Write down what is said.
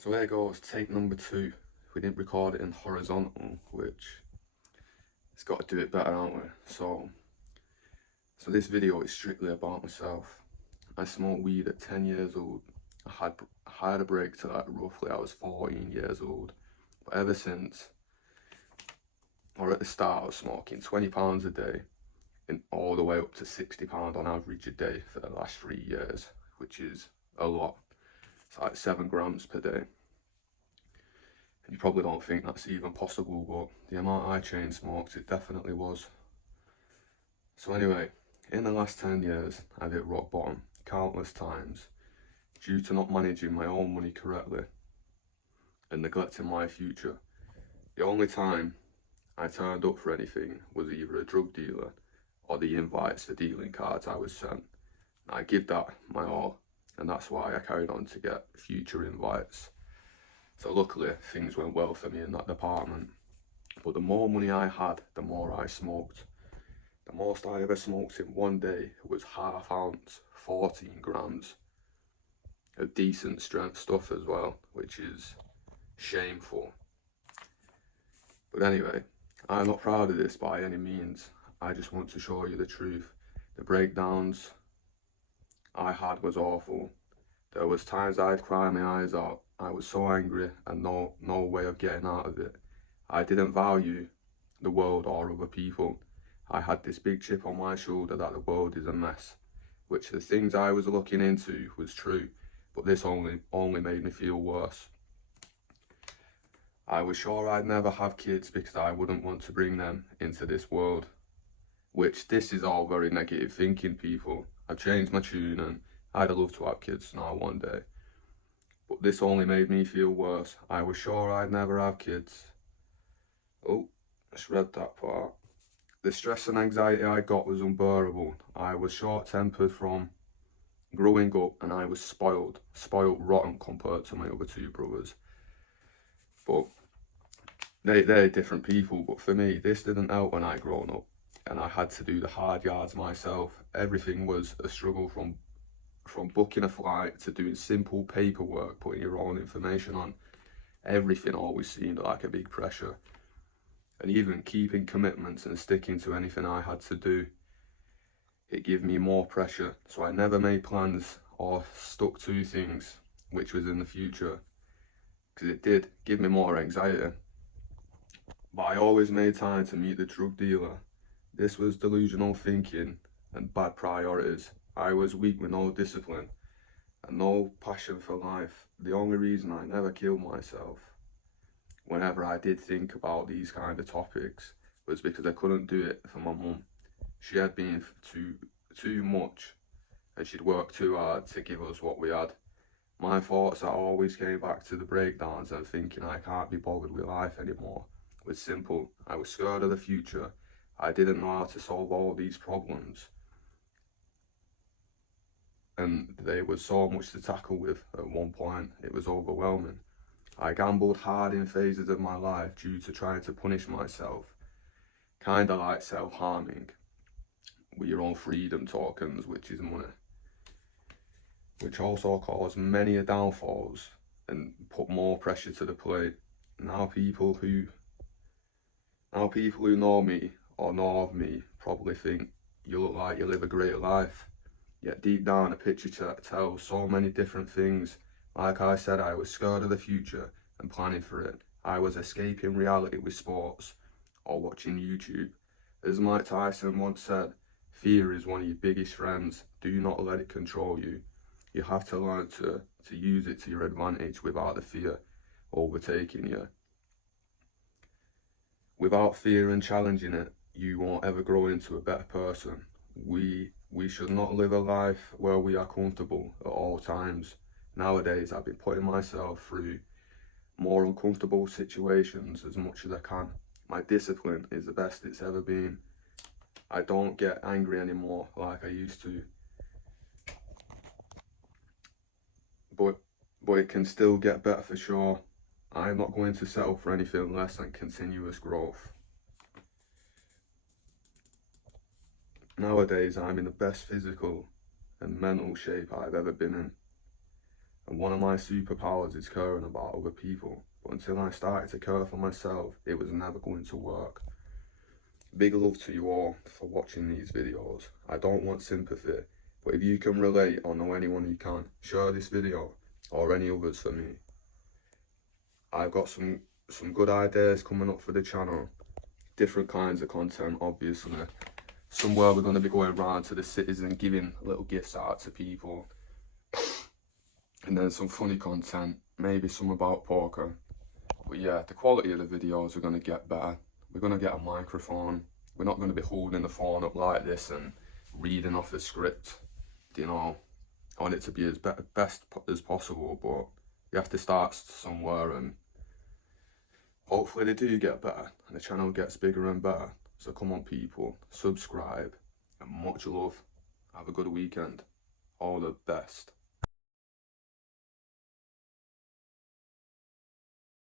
So there goes take number two. We didn't record it in horizontal, which it's got to do it better, aren't we? So this video is strictly about myself. I smoked weed at 10 years old. I had a break to that roughly I was 14 years old. But ever since, or at the start, I was smoking £20 a day and all the way up to £60 on average a day for the last 3 years, which is a lot. It's like 7 grams per day. You probably don't think that's even possible, but the amount I chain smoked, it definitely was. So anyway, in the last 10 years, I've hit rock bottom countless times due to not managing my own money correctly and neglecting my future. The only time I turned up for anything was either a drug dealer or the invites for dealing cards I was sent. I give that my all, and that's why I carried on to get future invites. So luckily things went well for me in that department. But the more money I had, the more I smoked. The most I ever smoked in one day was half ounce, 14 grams of decent strength stuff as well, which is shameful. But anyway, I'm not proud of this by any means. I just want to show you the truth. The breakdowns I had was awful. There was times I'd cry my eyes out. I was so angry and no way of getting out of it. I didn't value the world or other people. I had this big chip on my shoulder that the world is a mess, which the things I was looking into was true, but this only made me feel worse. I was sure I'd never have kids because I wouldn't want to bring them into this world, which this is all very negative thinking, people. I've changed my tune and I'd love to have kids now one day. But this only made me feel worse. I was sure I'd never have kids. Oh, just read that part. The stress and anxiety I got was unbearable. I was short-tempered from growing up and I was spoiled rotten compared to my other two brothers. But they're different people, but for me, this didn't help when I grown up and I had to do the hard yards myself. Everything was a struggle from booking a flight to doing simple paperwork, putting your own information on. Everything always seemed like a big pressure. And even keeping commitments and sticking to anything I had to do, it gave me more pressure. So I never made plans or stuck to things which was in the future, because it did give me more anxiety. But I always made time to meet the drug dealer. This was delusional thinking and bad priorities. I was weak with no discipline and no passion for life. The only reason I never killed myself whenever I did think about these kind of topics was because I couldn't do it for my mum. She had been too much and she'd worked too hard to give us what we had. My thoughts that always came back to the breakdowns and thinking I can't be bothered with life anymore was simple. I was scared of the future. I didn't know how to solve all these problems, and there was so much to tackle with at one point. It was overwhelming. I gambled hard in phases of my life due to trying to punish myself, kinda like self-harming, with your own freedom tokens, which is money, which also caused many a downfalls and put more pressure to the plate. Now people who know me or know of me probably think you look like you live a great life. Yet deep down, a picture tells so many different things. Like I said, I was scared of the future and planning for it. I was escaping reality with sports or watching YouTube. As Mike Tyson once said, fear is one of your biggest friends. Do not let it control you. You have to learn to use it to your advantage without the fear overtaking you. Without fear and challenging it, you won't ever grow into a better person. We should not live a life where we are comfortable at all times. Nowadays, I've been putting myself through more uncomfortable situations as much as I can. My discipline is the best it's ever been. I don't get angry anymore like I used to. But it can still get better for sure. I'm not going to settle for anything less than continuous growth. Nowadays, I'm in the best physical and mental shape I've ever been in. And one of my superpowers is caring about other people. But until I started to care for myself, it was never going to work. Big love to you all for watching these videos. I don't want sympathy, but if you can relate or know anyone who can, share this video or any others for me. I've got some good ideas coming up for the channel. Different kinds of content, obviously. Somewhere we're going to be going around to the cities and giving little gifts out to people. And then some funny content, maybe some about poker. But yeah, the quality of the videos are going to get better. We're going to get a microphone. We're not going to be holding the phone up like this and reading off the script. You know, I want it to be as best as possible, but you have to start somewhere, and hopefully they do get better and the channel gets bigger and better. So come on people, subscribe, and much love. Have a good weekend. All the best.